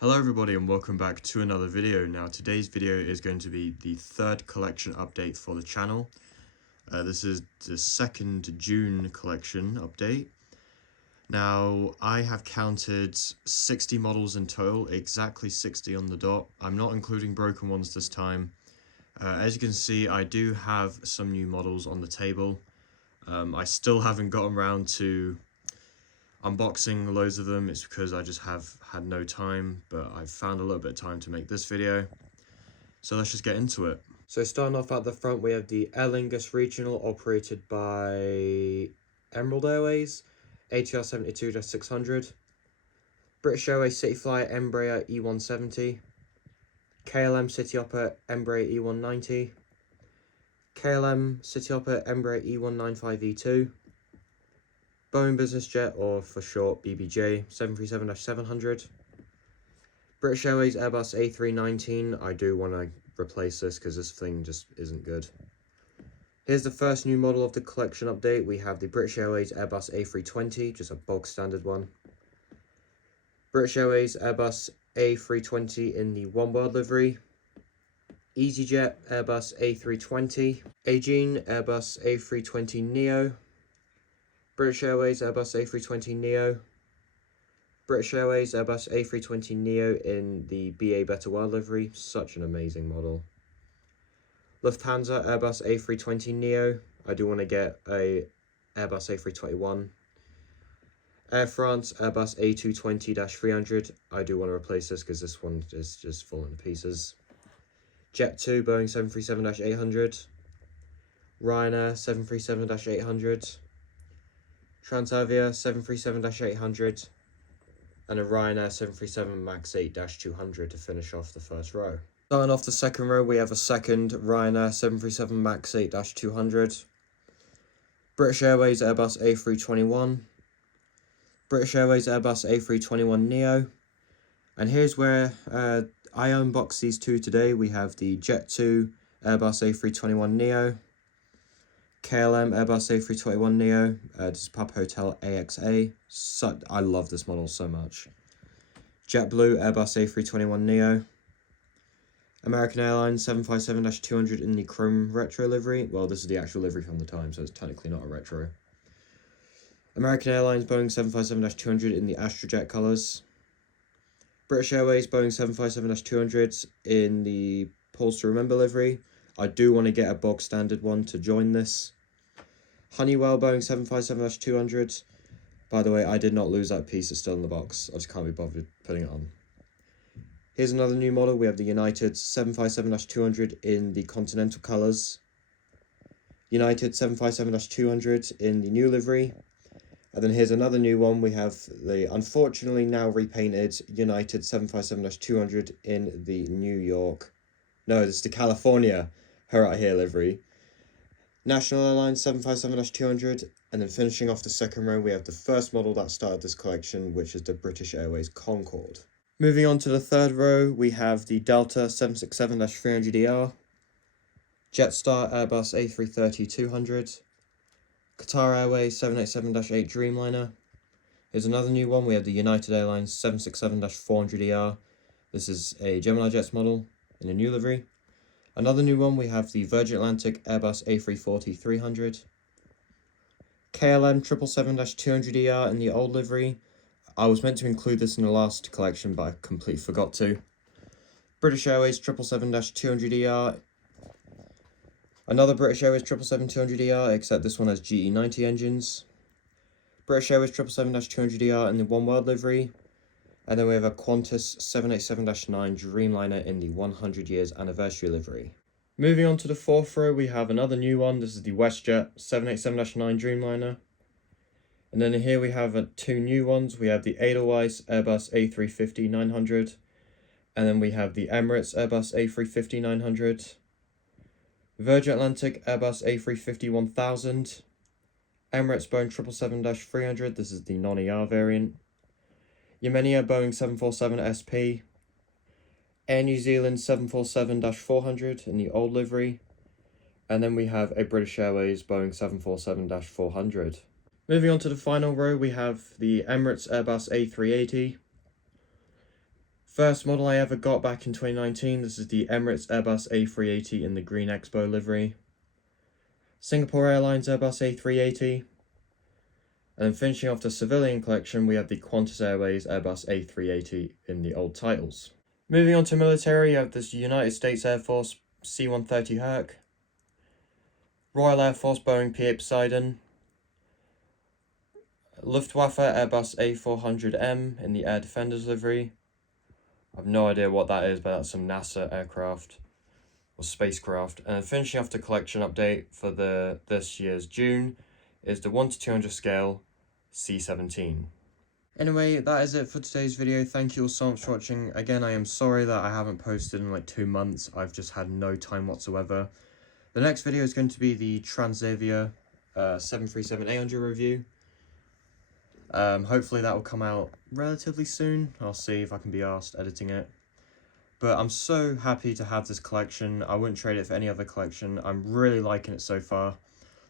Hello everybody and welcome back to another video. Now today's video is going to be the third collection update for the channel. This is the 2nd June collection update. Now I have counted 60 models in total, exactly 60 on the dot. I'm not including broken ones this time. As you can see, I do have some new models on the table. I still haven't gotten around to unboxing loads of them. It's because I just have had no time, but I've found a little bit of time to make this video. So let's just get into it. So starting off at the front, we have the Aer Lingus Regional operated by Emerald Airways, ATR 72-600, British Airways City Flyer Embraer E170, KLM Cityhopper Embraer E190, KLM Cityhopper Embraer E195E2, Boeing Business Jet, or for short BBJ, 737-700. British Airways Airbus A319. I do want to replace this because this thing just isn't good. Here's the first new model of the collection update. We have the British Airways Airbus A320, just a bog standard one. British Airways Airbus A320 in the One World livery. EasyJet Airbus A320. Aegean Airbus A320neo. British Airways Airbus A320neo, British Airways Airbus A320neo in the BA Better World livery, such an amazing model. Lufthansa Airbus A320neo, I do want to get a Airbus A321. Air France Airbus A220-300, I do want to replace this because this one is just falling to pieces. Jet2 Boeing 737-800, Ryanair 737-800, Transavia 737-800, and a Ryanair 737 MAX 8-200 to finish off the first row. Starting off the second row, we have a second Ryanair 737 MAX 8-200, British Airways Airbus A321, British Airways Airbus A321neo, and here's where I unbox these two today. We have the Jet2 Airbus A321neo, KLM Airbus A321neo, this is Pub Hotel AXA. I love this model so much. JetBlue Airbus A321neo. American Airlines 757-200 in the Chrome Retro livery. Well, this is the actual livery from the time, so it's technically not a retro. American Airlines Boeing 757-200 in the Astrojet colours. British Airways Boeing 757-200 in the Pause to Remember livery. I do want to get a bog standard one to join this. Honeywell Boeing 757-200. By the way, I did not lose that piece, it's still in the box. I just can't be bothered putting it on. Here's another new model. We have the United 757-200 in the Continental colours. United 757-200 in the new livery. And then here's another new one. We have the unfortunately now repainted United 757-200 in the New York. No, this is the California right here livery. National Airlines 757-200, and then finishing off the second row, we have the first model that started this collection, which is the British Airways Concorde. Moving on to the third row, we have the Delta 767-300ER, Jetstar Airbus A330-200, Qatar Airways 787-8 Dreamliner. Here's another new one. We have the United Airlines 767-400ER. This is a Gemini Jets model in a new livery. Another new one, we have the Virgin Atlantic Airbus A340-300. KLM 777-200ER in the old livery. I was meant to include this in the last collection, but I completely forgot to. British Airways 777-200ER. Another British Airways 777-200ER, except this one has GE90 engines. British Airways 777-200ER in the One World livery. And then we have a Qantas 787-9 Dreamliner in the 100 years anniversary livery. Moving on to the fourth row, we have another new one. This is the WestJet 787-9 Dreamliner. And then here we have two new ones. We have the Edelweiss Airbus A350-900. And then we have the Emirates Airbus A350-900. Virgin Atlantic Airbus A350-1000. Emirates Boeing 777-300. This is the non-ER variant. Yemenia Boeing 747 SP, Air New Zealand 747-400 in the old livery, and then we have a British Airways Boeing 747-400. Moving on to the final row, we have the Emirates Airbus A380, First model I ever got back in 2019, this is the Emirates Airbus A380 in the Green Expo livery. Singapore Airlines Airbus A380. And then finishing off the civilian collection, we have the Qantas Airways Airbus A380 in the old titles. Moving on to military, you have this United States Air Force C-130 Herc, Royal Air Force Boeing P-8 Poseidon, Luftwaffe Airbus A400M in the Air Defenders livery. I have no idea what that is, but that's some NASA aircraft or spacecraft. And finishing off the collection update for this year's June is the 1:200 scale C-17. Anyway, that is it for today's video. Thank you all so much for watching. Again, I am sorry that I haven't posted in like 2 months. I've just had no time whatsoever. The next video is going to be the Transavia 737-800 review. Hopefully that will come out relatively soon. I'll see if I can be asked editing it. But I'm so happy to have this collection. I wouldn't trade it for any other collection. I'm really liking it so far.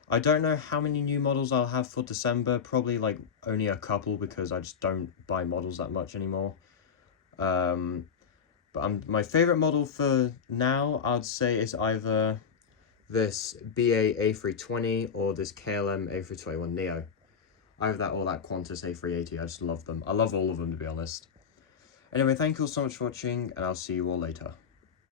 I don't know how many new models I'll have for December. Probably like only a couple because I just don't buy models that much anymore. But my favourite model for now, I'd say, is either this BA A320 or this KLM A321 Neo. Either that or that Qantas A380. I just love them. I love all of them, to be honest. Anyway, thank you all so much for watching, and I'll see you all later.